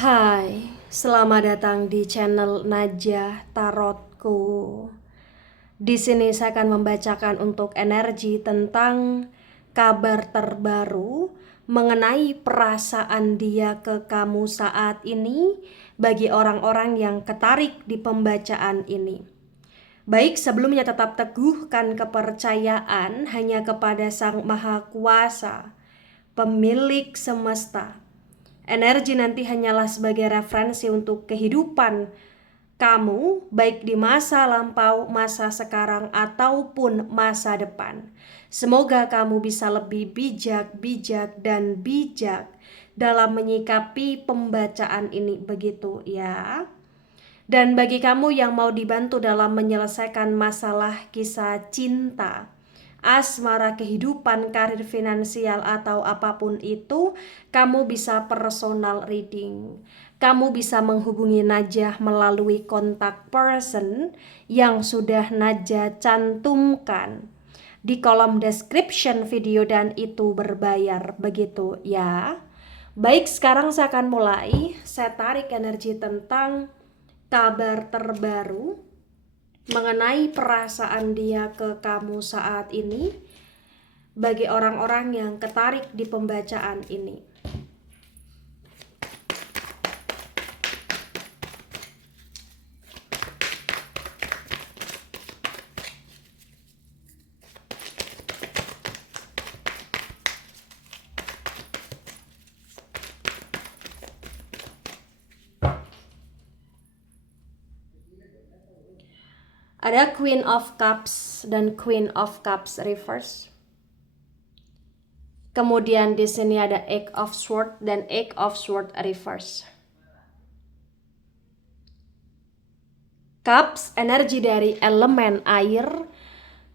Hai, selamat datang di channel Najah Tarotku. Di sini saya akan membacakan untuk energi tentang kabar terbaru mengenai perasaan dia ke kamu saat ini bagi orang-orang yang ketarik di pembacaan ini. Baik, sebelumnya tetap teguhkan kepercayaan hanya kepada Sang Maha Kuasa, pemilik semesta. Energi nanti hanyalah sebagai referensi untuk kehidupan kamu, baik di masa lampau, masa sekarang, ataupun masa depan. Semoga kamu bisa lebih bijak dan bijak dalam menyikapi pembacaan ini, begitu ya. Dan bagi kamu yang mau dibantu dalam menyelesaikan masalah kisah cinta, asmara, kehidupan, karir, finansial, atau apapun itu, kamu bisa personal reading. Kamu bisa menghubungi Najah melalui kontak person yang sudah Najah cantumkan di kolom description video, dan itu berbayar, begitu ya. Baik, sekarang saya akan mulai. Saya tarik energi tentang kabar terbaru mengenai perasaan dia ke kamu saat ini bagi orang-orang yang ketarik di pembacaan ini. Ada Queen of Cups dan Queen of Cups reverse. Kemudian di sini ada Eight of Swords dan Eight of Swords reverse. Cups energi dari elemen air.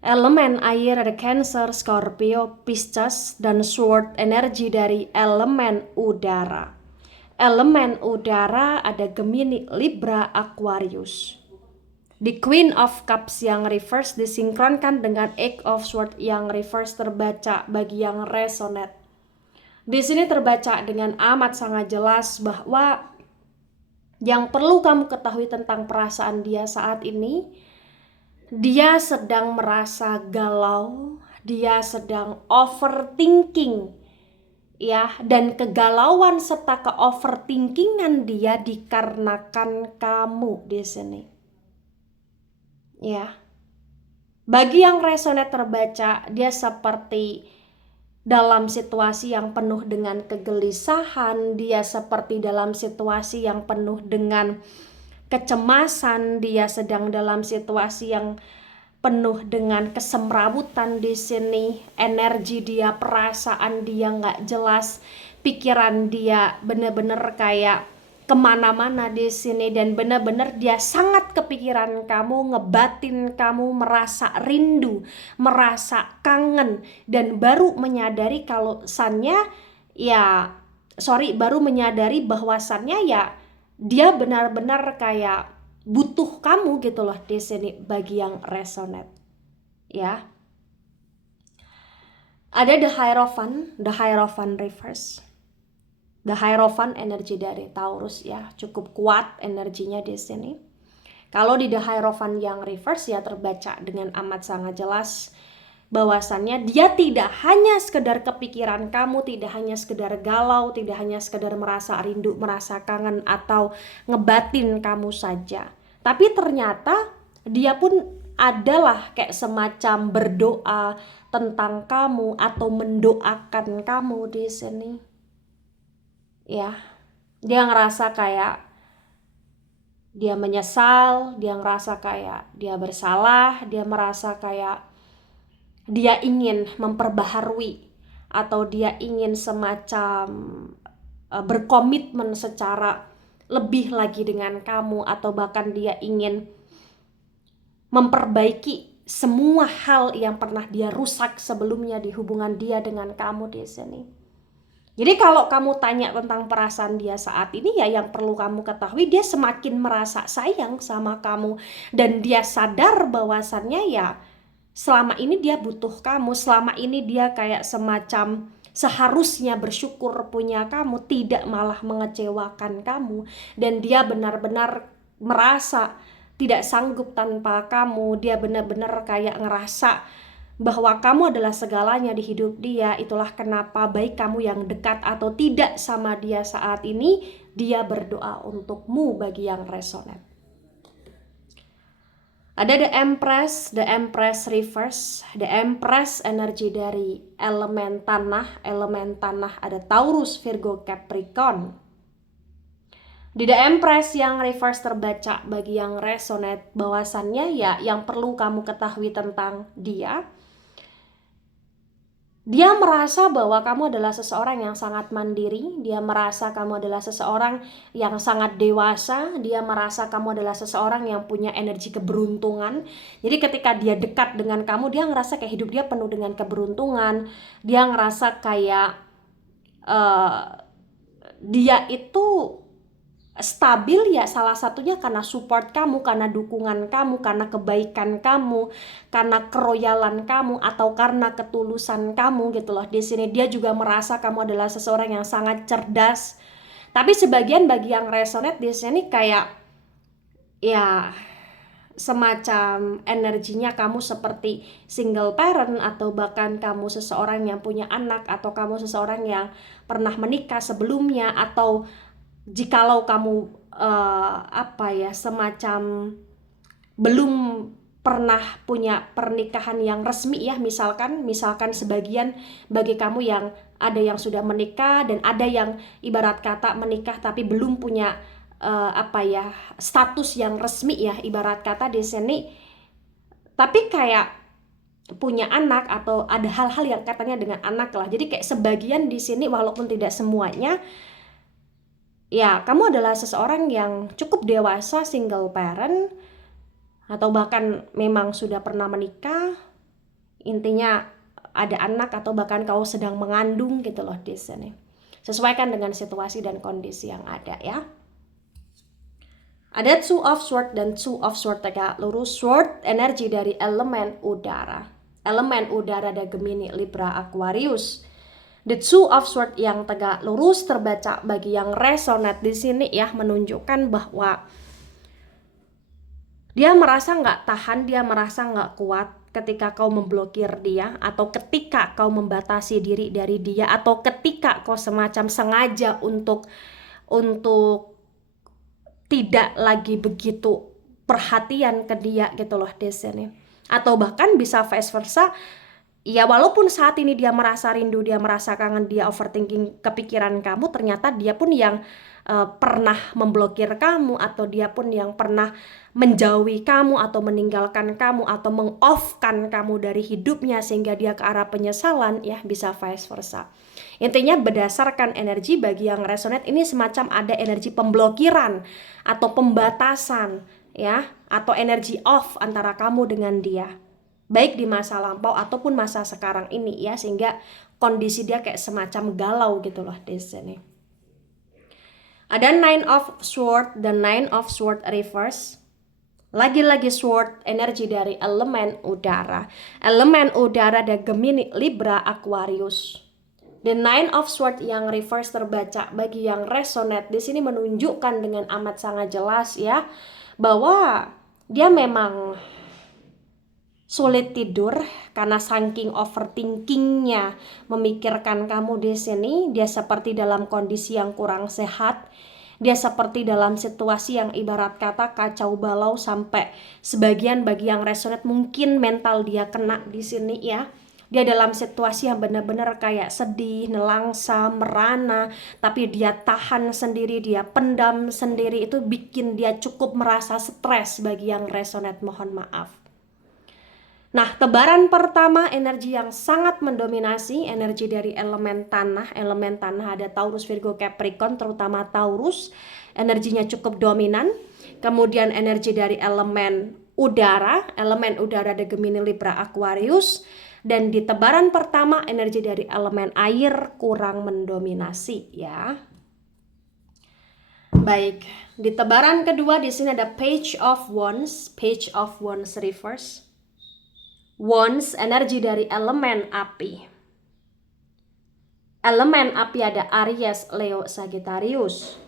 Elemen air ada Cancer, Scorpio, Pisces, dan Sword energi dari elemen udara. Elemen udara ada Gemini, Libra, Aquarius. Di Queen of Cups yang reverse disinkronkan dengan Eight of Swords yang reverse terbaca bagi yang resonate. Di sini terbaca dengan amat sangat jelas bahwa yang perlu kamu ketahui tentang perasaan dia saat ini, dia sedang merasa galau, dia sedang overthinking, ya, dan kegalauan serta keoverthinkingan dia dikarenakan kamu di sini. Ya. Bagi yang resonate terbaca, dia seperti dalam situasi yang penuh dengan kegelisahan, dia seperti dalam situasi yang penuh dengan kecemasan, dia sedang dalam situasi yang penuh dengan kesemrawutan di sini. Energi dia, perasaan dia nggak jelas, pikiran dia bener-bener kayak kemana-mana di sini, dan benar-benar dia sangat kepikiran kamu, ngebatin kamu, merasa rindu, merasa kangen, dan baru menyadari baru menyadari bahwasannya ya dia benar-benar kayak butuh kamu gitu loh di sini bagi yang resonate. Ya. Ada the Hierophant reverse. The Hierophant energi dari Taurus ya, cukup kuat energinya di sini. Kalau di The Hierophant yang reverse ya terbaca dengan amat sangat jelas bahwasannya dia tidak hanya sekedar kepikiran kamu, tidak hanya sekedar galau, tidak hanya sekedar merasa rindu, merasa kangen atau ngebatin kamu saja. Tapi ternyata dia pun adalah kayak semacam berdoa tentang kamu atau mendoakan kamu di sini. Ya, dia ngerasa kayak dia menyesal, dia ngerasa kayak dia bersalah, dia merasa kayak dia ingin memperbaharui atau dia ingin semacam berkomitmen secara lebih lagi dengan kamu, atau bahkan dia ingin memperbaiki semua hal yang pernah dia rusak sebelumnya di hubungan dia dengan kamu di sini. Jadi kalau kamu tanya tentang perasaan dia saat ini, ya yang perlu kamu ketahui, dia semakin merasa sayang sama kamu, dan dia sadar bahwasannya ya selama ini dia butuh kamu, selama ini dia kayak semacam seharusnya bersyukur punya kamu, tidak malah mengecewakan kamu, dan dia benar-benar merasa tidak sanggup tanpa kamu, dia benar-benar kayak ngerasa bahwa kamu adalah segalanya di hidup dia. Itulah kenapa baik kamu yang dekat atau tidak sama dia saat ini, dia berdoa untukmu bagi yang resonate. Ada the Empress reverse. The Empress energi dari elemen tanah. Elemen tanah ada Taurus, Virgo, Capricorn. Di The Empress yang reverse terbaca bagi yang resonate, bahwasannya ya yang perlu kamu ketahui tentang dia merasa bahwa kamu adalah seseorang yang sangat mandiri, dia merasa kamu adalah seseorang yang sangat dewasa, dia merasa kamu adalah seseorang yang punya energi keberuntungan. Jadi ketika dia dekat dengan kamu, dia ngerasa kayak hidup dia penuh dengan keberuntungan, dia ngerasa kayak dia itu stabil ya salah satunya karena support kamu, karena dukungan kamu, karena kebaikan kamu, karena keroyalan kamu, atau karena ketulusan kamu gitu loh. Di sini dia juga merasa kamu adalah seseorang yang sangat cerdas. Tapi sebagian bagi yang resonate di sini kayak ya semacam energinya kamu seperti single parent, atau bahkan kamu seseorang yang punya anak, atau kamu seseorang yang pernah menikah sebelumnya, atau jikalau kamu semacam belum pernah punya pernikahan yang resmi ya, misalkan sebagian bagi kamu yang ada yang sudah menikah dan ada yang ibarat kata menikah tapi belum punya status yang resmi ya, ibarat kata di sini, tapi kayak punya anak atau ada hal-hal yang katanya dengan anak lah. Jadi kayak sebagian di sini walaupun tidak semuanya, ya kamu adalah seseorang yang cukup dewasa, single parent, atau bahkan memang sudah pernah menikah, intinya ada anak atau bahkan kau sedang mengandung gitu loh di sini. Sesuaikan dengan situasi dan kondisi yang ada ya. Ada Two of Swords dan Two of Swords tegak lurus. Sword energi dari elemen udara. Elemen udara ada Gemini, Libra, Aquarius. The Two of Swords yang tegak lurus terbaca bagi yang resonate di sini ya, menunjukkan bahwa dia merasa nggak tahan, dia merasa nggak kuat ketika kau memblokir dia, atau ketika kau membatasi diri dari dia, atau ketika kau semacam sengaja untuk tidak lagi begitu perhatian ke dia gitu loh di sini. Atau bahkan bisa vice versa. Ya walaupun saat ini dia merasa rindu, dia merasa kangen, dia overthinking kepikiran kamu, ternyata dia pun yang pernah memblokir kamu, atau dia pun yang pernah menjauhi kamu, atau meninggalkan kamu, atau meng-off-kan kamu dari hidupnya sehingga dia ke arah penyesalan ya, bisa vice versa. Intinya berdasarkan energi bagi yang resonate ini semacam ada energi pemblokiran atau pembatasan ya, atau energi off antara kamu dengan dia, baik di masa lampau ataupun masa sekarang ini ya, sehingga kondisi dia kayak semacam galau gitu loh di sini. Ada Nine of Swords dan Nine of Swords reverse. Lagi-lagi sword energi dari elemen udara. Elemen udara ada Gemini, Libra, Aquarius. The Nine of Swords yang reverse terbaca bagi yang resonate di sini menunjukkan dengan amat sangat jelas ya, bahwa dia memang sulit tidur karena saking overthinkingnya memikirkan kamu di sini. Dia seperti dalam kondisi yang kurang sehat. Dia seperti dalam situasi yang ibarat kata kacau balau, sampai sebagian bagi yang resonate mungkin mental dia kena di sini ya. Dia dalam situasi yang benar-benar kayak sedih, nelangsa, merana, tapi dia tahan sendiri, dia pendam sendiri. Itu bikin dia cukup merasa stres bagi yang resonate, mohon maaf. Nah, tebaran pertama energi yang sangat mendominasi, energi dari elemen tanah. Elemen tanah ada Taurus, Virgo, Capricorn, terutama Taurus. Energinya cukup dominan. Kemudian energi dari elemen udara ada Gemini, Libra, Aquarius. Dan di tebaran pertama energi dari elemen air kurang mendominasi ya. Baik, di tebaran kedua di sini ada Page of Wands reverse. Wands energi dari elemen api. Elemen api ada Aries, Leo, Sagittarius.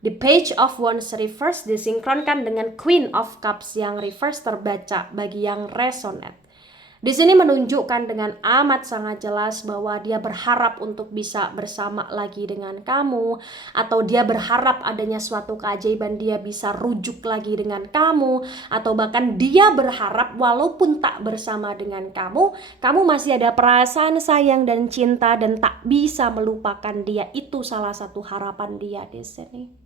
The Page of Wands reverse disinkronkan dengan Queen of Cups yang reverse terbaca bagi yang resonate. Di sini menunjukkan dengan amat sangat jelas bahwa dia berharap untuk bisa bersama lagi dengan kamu, atau dia berharap adanya suatu keajaiban dia bisa rujuk lagi dengan kamu, atau bahkan dia berharap walaupun tak bersama dengan kamu masih ada perasaan sayang dan cinta dan tak bisa melupakan dia. Itu salah satu harapan dia di sini.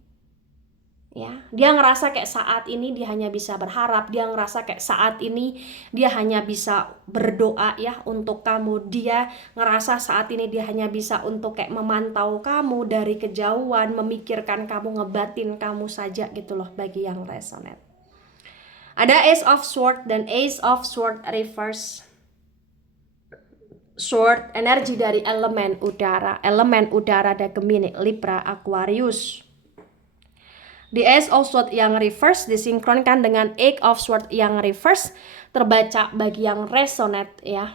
Ya, dia ngerasa kayak saat ini dia hanya bisa berharap, dia ngerasa kayak saat ini dia hanya bisa berdoa ya untuk kamu, dia ngerasa saat ini dia hanya bisa untuk kayak memantau kamu dari kejauhan, memikirkan kamu, ngebatin kamu saja gitu loh bagi yang resonate. Ada Ace of Sword dan Ace of Sword reverse. Sword energi dari elemen udara ada Gemini, Libra, Aquarius. The Ace of Swords yang reverse disinkronkan dengan Eight of Swords yang reverse terbaca bagi yang resonate ya.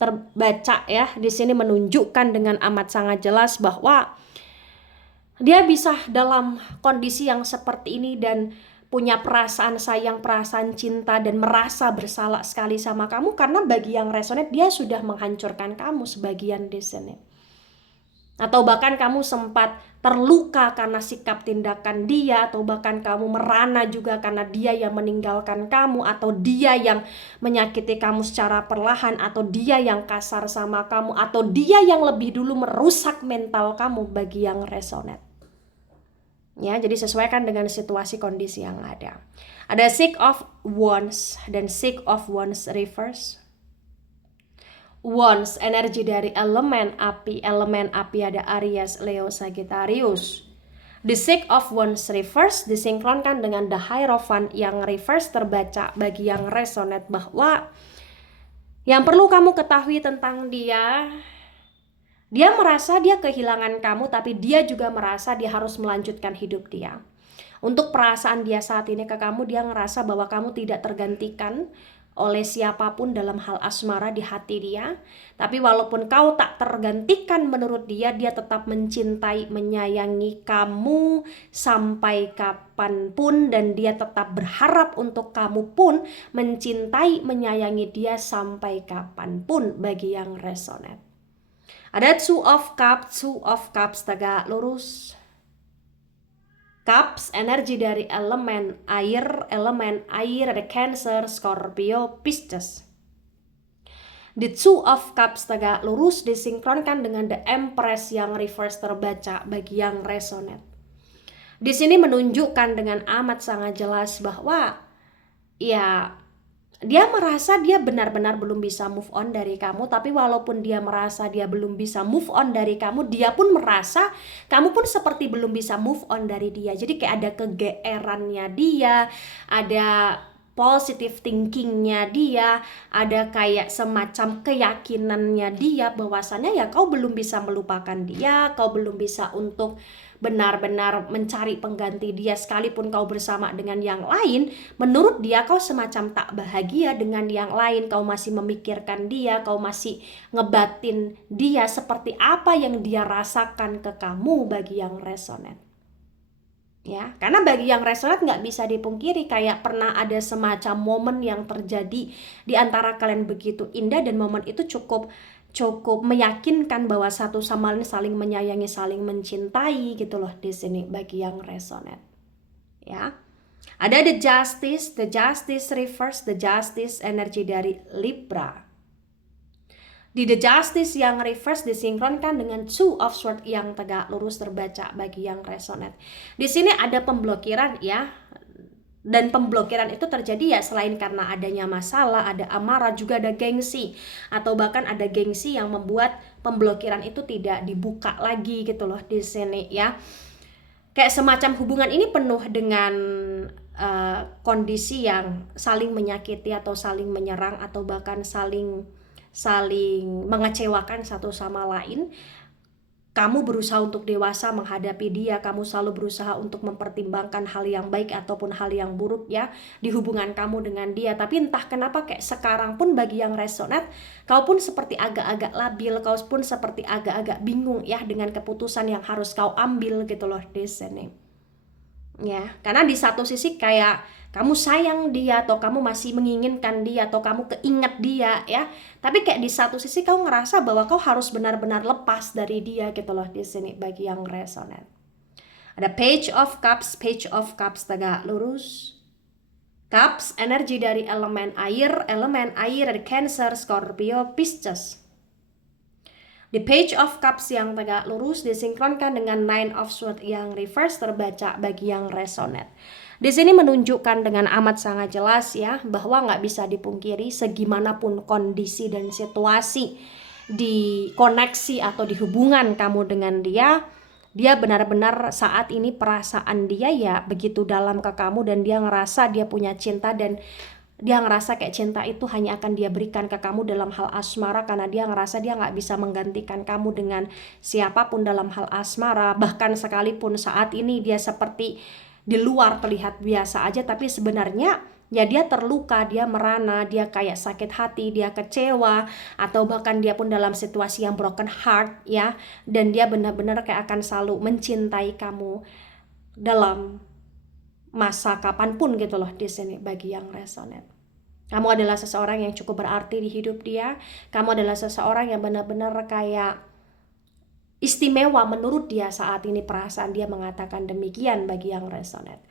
Terbaca ya, di sini menunjukkan dengan amat sangat jelas bahwa dia bisa dalam kondisi yang seperti ini dan punya perasaan sayang, perasaan cinta dan merasa bersalah sekali sama kamu, karena bagi yang resonate dia sudah menghancurkan kamu sebagian di sini. Atau bahkan kamu sempat terluka karena sikap tindakan dia, atau bahkan kamu merana juga karena dia yang meninggalkan kamu, atau dia yang menyakiti kamu secara perlahan, atau dia yang kasar sama kamu, atau dia yang lebih dulu merusak mental kamu bagi yang resonate. Ya, jadi sesuaikan dengan situasi kondisi yang ada. Ada Six of Wands dan Six of Wands reverse. Wands, energi dari elemen api ada Aries, Leo, Sagittarius. The Six of Wands reverse disinkronkan dengan The Hierophant yang reverse terbaca bagi yang resonate bahwa yang perlu kamu ketahui tentang dia merasa dia kehilangan kamu, tapi dia juga merasa dia harus melanjutkan hidup dia. Untuk perasaan dia saat ini ke kamu, dia ngerasa bahwa kamu tidak tergantikan oleh siapapun dalam hal asmara di hati dia. Tapi walaupun kau tak tergantikan menurut dia, dia tetap mencintai, menyayangi kamu sampai kapanpun, dan dia tetap berharap untuk kamu pun mencintai, menyayangi dia sampai kapanpun bagi yang resonate. Ada Two of Cups tegak lurus. Cups, energi dari elemen air ada Cancer, Scorpio, Pisces. The Two of Cups tegak lurus disinkronkan dengan The Empress yang reverse terbaca bagi yang resonate. Di sini menunjukkan dengan amat sangat jelas bahwa ya, dia merasa dia benar-benar belum bisa move on dari kamu, tapi walaupun dia merasa dia belum bisa move on dari kamu, dia pun merasa kamu pun seperti belum bisa move on dari dia. Jadi kayak ada kegeerannya dia, ada positive thinkingnya dia, ada kayak semacam keyakinannya dia bahwasannya ya kau belum bisa melupakan dia, kau belum bisa untuk benar-benar mencari pengganti dia sekalipun kau bersama dengan yang lain. Menurut dia kau semacam tak bahagia dengan yang lain, kau masih memikirkan dia, kau masih ngebatin dia seperti apa yang dia rasakan ke kamu bagi yang resonate. Ya, karena bagi yang resonate nggak bisa dipungkiri kayak pernah ada semacam momen yang terjadi di antara kalian begitu indah, dan momen itu cukup meyakinkan bahwa satu sama lain saling menyayangi, saling mencintai gitu loh di sini bagi yang resonate. Ya. Ada the justice reverse, the justice energi dari Libra. Di the justice yang reverse disinkronkan dengan Two of Swords yang tegak lurus terbaca bagi yang resonate. Di sini ada pemblokiran ya. Dan pemblokiran itu terjadi ya selain karena adanya masalah, ada amarah, juga ada gengsi, atau bahkan ada gengsi yang membuat pemblokiran itu tidak dibuka lagi gitu loh di sini ya. Kayak semacam hubungan ini penuh dengan kondisi yang saling menyakiti atau saling menyerang, atau bahkan saling mengecewakan satu sama lain. kamu berusaha untuk dewasa menghadapi dia, kamu selalu berusaha untuk mempertimbangkan hal yang baik ataupun hal yang buruk ya di hubungan kamu dengan dia. Tapi entah kenapa kayak sekarang pun bagi yang resonate, kau pun seperti agak-agak labil, kau pun seperti agak-agak bingung ya dengan keputusan yang harus kau ambil gitu loh di sini. Ya, karena di satu sisi kayak kamu sayang dia atau kamu masih menginginkan dia atau kamu keinget dia ya, tapi kayak di satu sisi kamu ngerasa bahwa kau harus benar-benar lepas dari dia gitu loh di sini bagi yang resonate. Ada Page of Cups tegak lurus. Cups energi dari elemen air dari Cancer, Scorpio, Pisces. Di Page of Cups yang tegak lurus disinkronkan dengan Nine of Swords yang reverse terbaca bagi yang resonate. Di sini menunjukkan dengan amat sangat jelas ya bahwa nggak bisa dipungkiri segimanapun kondisi dan situasi di koneksi atau di hubungan kamu dengan dia benar-benar saat ini perasaan dia ya begitu dalam ke kamu dan dia ngerasa dia punya cinta dan dia ngerasa kayak cinta itu hanya akan dia berikan ke kamu dalam hal asmara karena dia ngerasa dia nggak bisa menggantikan kamu dengan siapapun dalam hal asmara. Bahkan sekalipun saat ini dia seperti di luar terlihat biasa aja tapi sebenarnya ya dia terluka, dia merana, dia kayak sakit hati, dia kecewa atau bahkan dia pun dalam situasi yang broken heart ya, dan dia benar-benar kayak akan selalu mencintai kamu dalam masa kapanpun gitu loh di sini bagi yang resonate. Kamu adalah seseorang yang cukup berarti di hidup dia. Kamu adalah seseorang yang benar-benar kayak istimewa menurut dia saat ini, perasaan dia mengatakan demikian bagi yang resonate.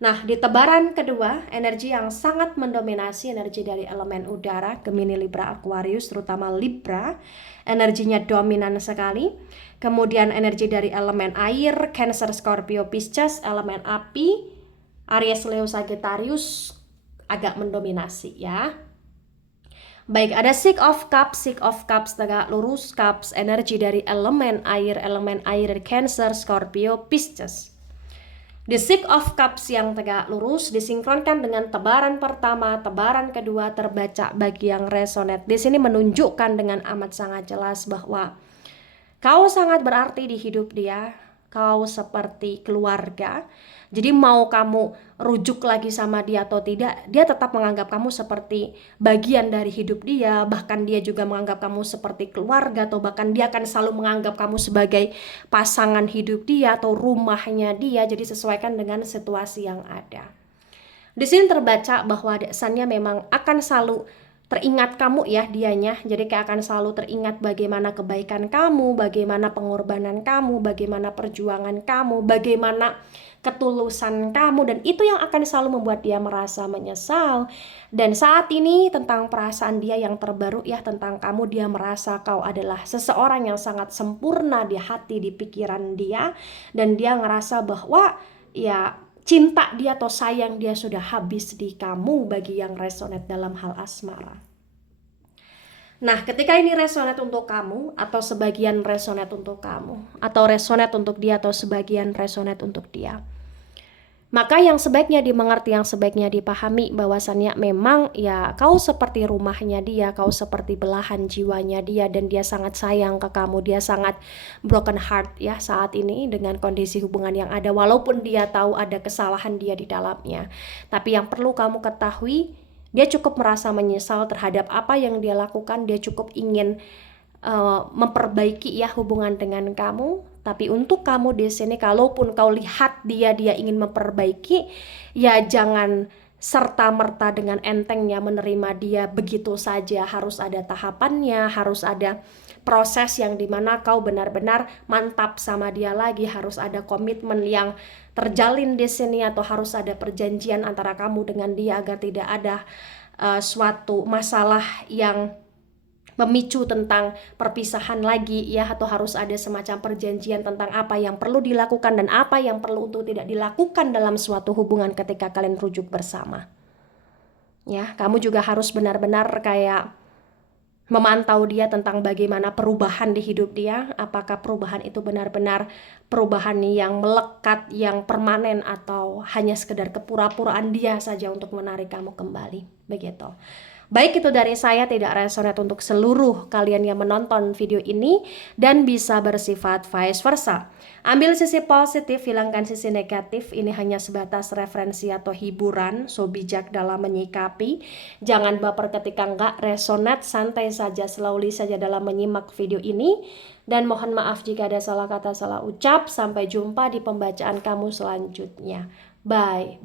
Nah, di tebaran kedua, energi yang sangat mendominasi energi dari elemen udara, Gemini, Libra, Aquarius, terutama Libra, energinya dominan sekali. Kemudian energi dari elemen air, Cancer, Scorpio, Pisces, elemen api, Aries, Leo, Sagittarius agak mendominasi ya. Baik, ada Six of Cups tegak lurus, Cups energi dari elemen air dari Cancer, Scorpio, Pisces. The Six of Cups yang tegak lurus disinkronkan dengan tebaran pertama, tebaran kedua terbaca bagi yang resonate. Di sini menunjukkan dengan amat sangat jelas bahwa kau sangat berarti di hidup dia, kau seperti keluarga. Jadi mau kamu rujuk lagi sama dia atau tidak, dia tetap menganggap kamu seperti bagian dari hidup dia. Bahkan dia juga menganggap kamu seperti keluarga, atau bahkan dia akan selalu menganggap kamu sebagai pasangan hidup dia atau rumahnya dia. Jadi sesuaikan dengan situasi yang ada. Di sini terbaca bahwa dasarnya memang akan selalu teringat kamu ya dianya. Jadi kayak akan selalu teringat bagaimana kebaikan kamu, bagaimana pengorbanan kamu, bagaimana perjuangan kamu, bagaimana ketulusan kamu, dan itu yang akan selalu membuat dia merasa menyesal. Dan saat ini tentang perasaan dia yang terbaru ya tentang kamu, dia merasa kau adalah seseorang yang sangat sempurna di hati, di pikiran dia, dan dia ngerasa bahwa ya cinta dia atau sayang dia sudah habis di kamu bagi yang resonate dalam hal asmara. Nah, ketika ini resonate untuk kamu atau sebagian resonate untuk kamu, atau resonate untuk dia atau sebagian resonate untuk dia, maka yang sebaiknya dimengerti, yang sebaiknya dipahami bahwasannya memang ya kau seperti rumahnya dia, kau seperti belahan jiwanya dia, dan dia sangat sayang ke kamu, dia sangat broken heart ya saat ini dengan kondisi hubungan yang ada, walaupun dia tahu ada kesalahan dia di dalamnya. Tapi yang perlu kamu ketahui, dia cukup merasa menyesal terhadap apa yang dia lakukan, dia cukup ingin memperbaiki ya hubungan dengan kamu. Tapi untuk kamu di sini, kalaupun kau lihat dia ingin memperbaiki, ya jangan serta-merta dengan entengnya menerima dia begitu saja. Harus ada tahapannya, harus ada proses yang dimana kau benar-benar mantap sama dia lagi, harus ada komitmen yang terjalin di sini, atau harus ada perjanjian antara kamu dengan dia agar tidak ada suatu masalah yang memicu tentang perpisahan lagi ya, atau harus ada semacam perjanjian tentang apa yang perlu dilakukan dan apa yang perlu untuk tidak dilakukan dalam suatu hubungan ketika kalian rujuk bersama. Ya, kamu juga harus benar-benar kayak memantau dia tentang bagaimana perubahan di hidup dia, apakah perubahan itu benar-benar perubahan yang melekat, yang permanen, atau hanya sekedar kepura-puraan dia saja untuk menarik kamu kembali, begitu. Baik itu dari saya tidak resonate untuk seluruh kalian yang menonton video ini dan bisa bersifat vice versa. Ambil sisi positif, hilangkan sisi negatif. Ini hanya sebatas referensi atau hiburan, so bijak dalam menyikapi. Jangan baper ketika nggak resonate, santai saja, slowly saja dalam menyimak video ini. Dan mohon maaf jika ada salah kata, salah ucap. Sampai jumpa di pembacaan kamu selanjutnya. Bye.